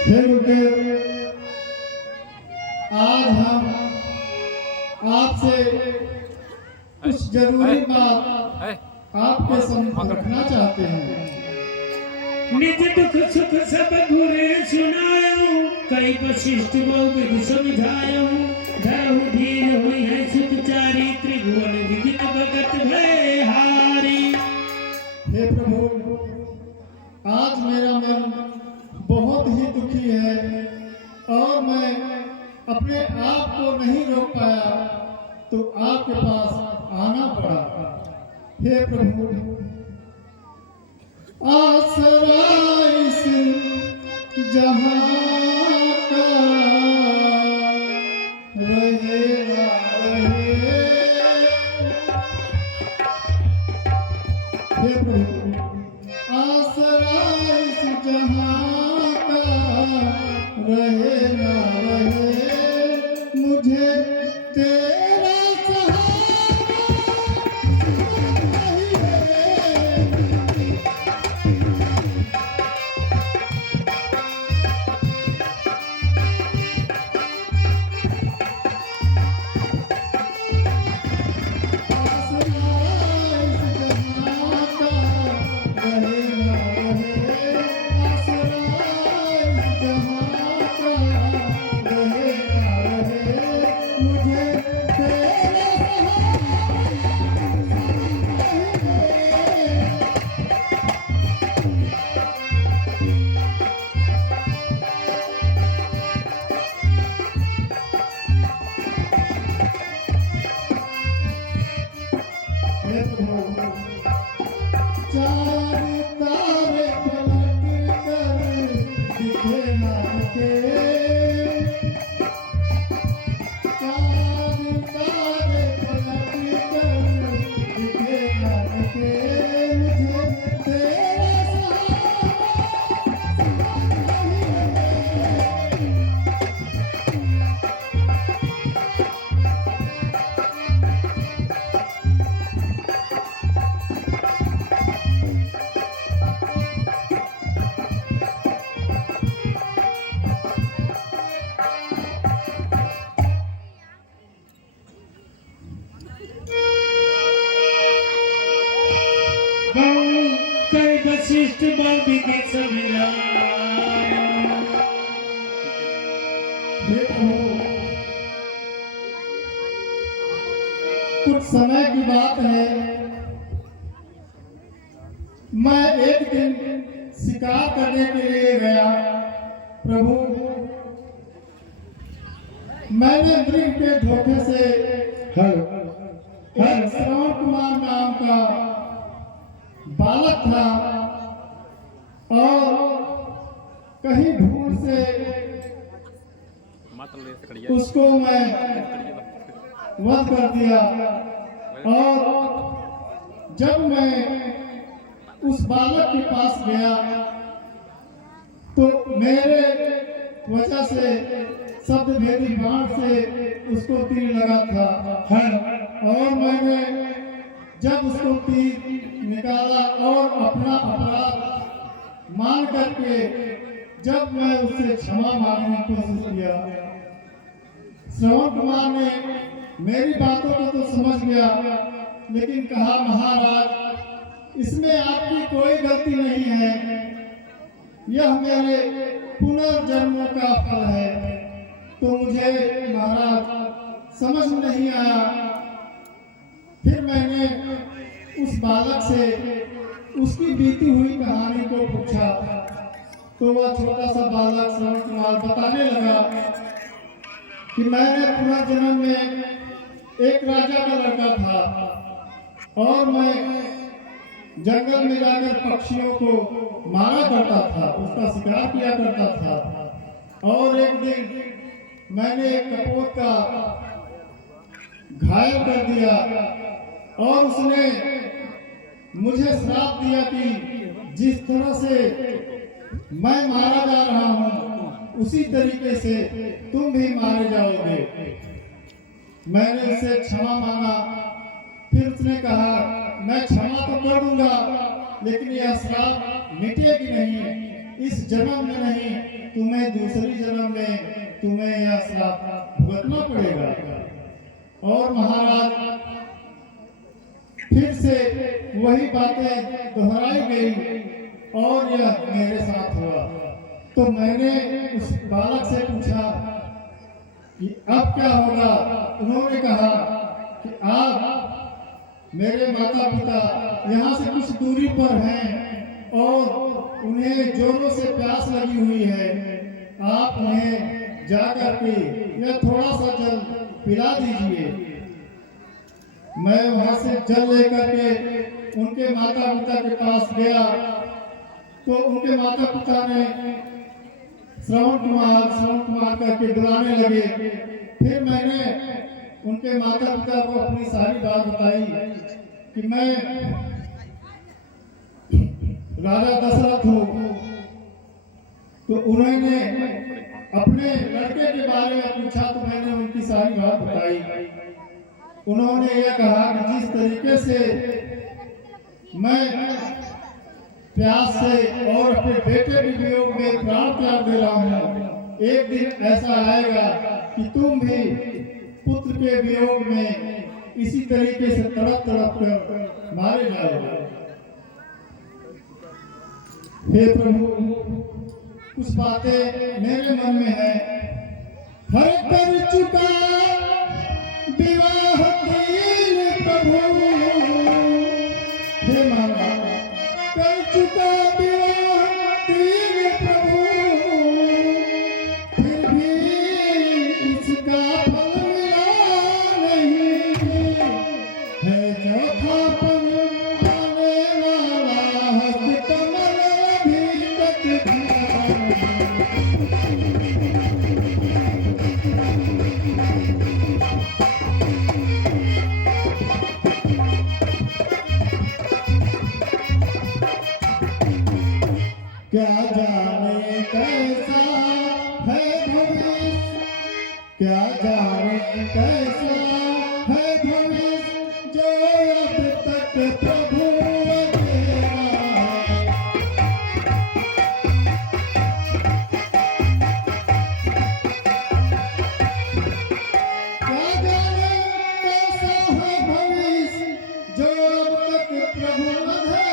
हे गुरुदेव, आज हम आपसे कुछ जरूरी बात आपके सम्मुख रखना चाहते हैं। निज दुख सुख सब गुरे सुनायो, कई वशिष्ठ बहुविध समझायो। धरहु धीर होई है सुख चारी, त्रिभुवन विदित भगत भय हारी। हे प्रभु, आज मेरा मन बहुत ही दुखी है और मैं अपने आप को नहीं रोक पाया तो आपके पास आना पड़ा। हे प्रभु, आसरा इस जहां का रहेगा रहे। हे प्रभु, आसरा इस जहां का रहे ना रहे, मुझे तेरा सहारा चाहिए। चार तारे पलट कर दिखे ना दिखे, चार तारे पलट कर दिखे ना दिखे, मुझे तेरा सहारा चाहिए। कई वशिष्ठ बहुविध समझायो। हे प्रभु, कुछ समय की बात है, मैं एक दिन शिकार करने के लिए गया। प्रभु, मैंने मृग के धोखे से एक श्रवण कुमार नाम का बालक था और कहीं भूल से उसको मैं वध कर दिया। और जब मैं उस बालक के पास गया तो मेरे वजह से शब्द भेदी बाण से उसको तीर लगा था और मैंने जब उसको तीर निकाला और अपना अपराध मान करके जब मैं उससे क्षमा मांगने की कोशिश किया, श्रवण कुमार ने मेरी बातों को तो समझ गया, लेकिन कहा, महाराज, इसमें आपकी कोई गलती नहीं है, यह मेरे पुनर्जन्मों का फल है। तो मुझे महाराज समझ में नहीं आया। फिर मैंने उस बालक से उसकी बीती हुई कहानी को पूछा तो वह छोटा सा बालक श्रवण कुमार बताने लगा कि मैंने पुनर्जन्म में एक राजा का लड़का था और मैं जंगल में जाकर पक्षियों को मारा करता था, उसका शिकार किया करता था। और एक दिन मैंने एक कपोत का घायल कर दिया और उसने मुझे श्राप दिया कि जिस तरह से मैं मारा जा रहा हूं उसी तरीके से तुम भी मारे जाओगे। मैंने उससे क्षमा मांगा। फिर उसने कहा, मैं क्षमा तो कर दूंगा लेकिन यह श्राप मिटेगी नहीं, इस जन्म में नहीं, तुम्हें दूसरी जन्म में तुम्हें यह श्राप भुगतना पड़ेगा। और महाराज फिर से वही बातें दोहराई गई और यह मेरे साथ हुआ। तो मैंने उस बालक से पूछा कि अब क्या होगा। उन्होंने कहा कि आप मेरे माता पिता यहाँ से कुछ दूरी पर हैं और उन्हें जोरों से प्यास लगी हुई है, आप उन्हें जाकर के यह थोड़ा सा जल पिला दीजिए। मैं वहां से जल लेकर के उनके माता पिता के पास गया तो उनके माता पिता ने श्रवण कुमार करके बुलाने लगे। फिर मैंने उनके माता पिता को अपनी सारी बात बताई कि मैं राजा दशरथ हूँ। तो उन्होंने अपने लड़के के बारे में पूछा तो मैंने उनकी सारी बात बताई। उन्होंने यह कहा कि जिस तरीके से मैं प्यास से और अपने बेटे के वियोग में प्राण त्याग दे रहा हूँ, एक दिन ऐसा आएगा कि तुम भी पुत्र के वियोग में इसी तरीके से तड़प तड़प कर मारे जाओगे। हे प्रभु, कुछ बातें मेरे मन में है। हर कर चुका विवाह दीन प्रभु, हे मामा कर चुका विवाह दीन प्रभु, फिर भी इसका फल मिला नहीं है। चौथापन आने वाला हस्त कमल अभी तक क्या जाने कैसा है भविष्य, क्या जाने कैसा है भविष्य, जो अब तक प्रभु अकेला है। क्या जाने कैसा है भविष्य, जो अब तक प्रभु अकेला है।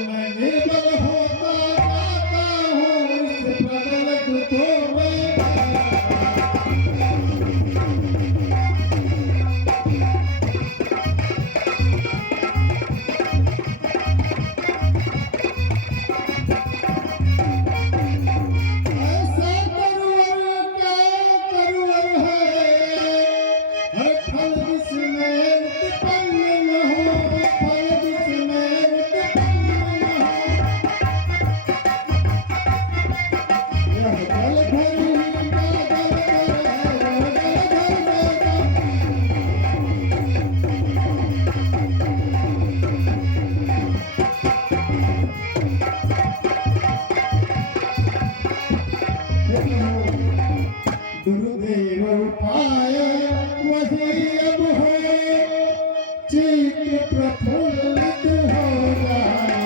मैं निर्बल होता जाता हूँ इस प्रबल दुखों में। ऐसा तरुवर क्या तरुवर है, हर फल जिसमें उत्पन्न न हो, फल जिसमें उत्पन्न न हो। यह जल भरी का जल भर है, वो जल भर गुरुदेव उपाय वही अब हो, चित्त प्रफुल्लित हो जाए।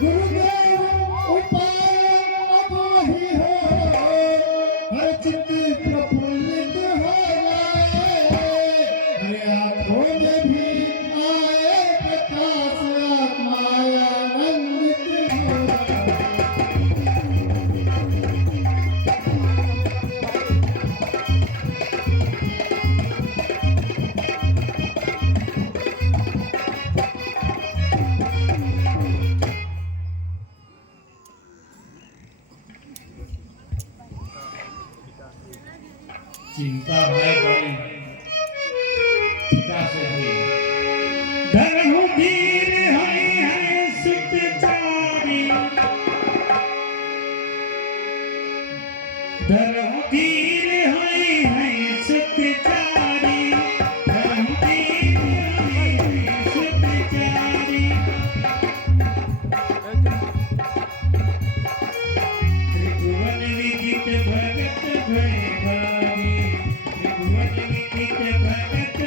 गुरुदेव उपाय अब वही हो, हर चित्त प्रफुल्लित हो जाए। हर आँखों में भी आए प्रकाश, आत्माएं आनंदित हो जाए। चिंता भाई बड़ी पिता से हुई। धरहु धीर है सुत चारी, धरहु धीर है सुत चारी, धरहु धीर है सुत चारी। त्रिभुवन विदित भगत भय भारी, त्रिभुवन विचित भगत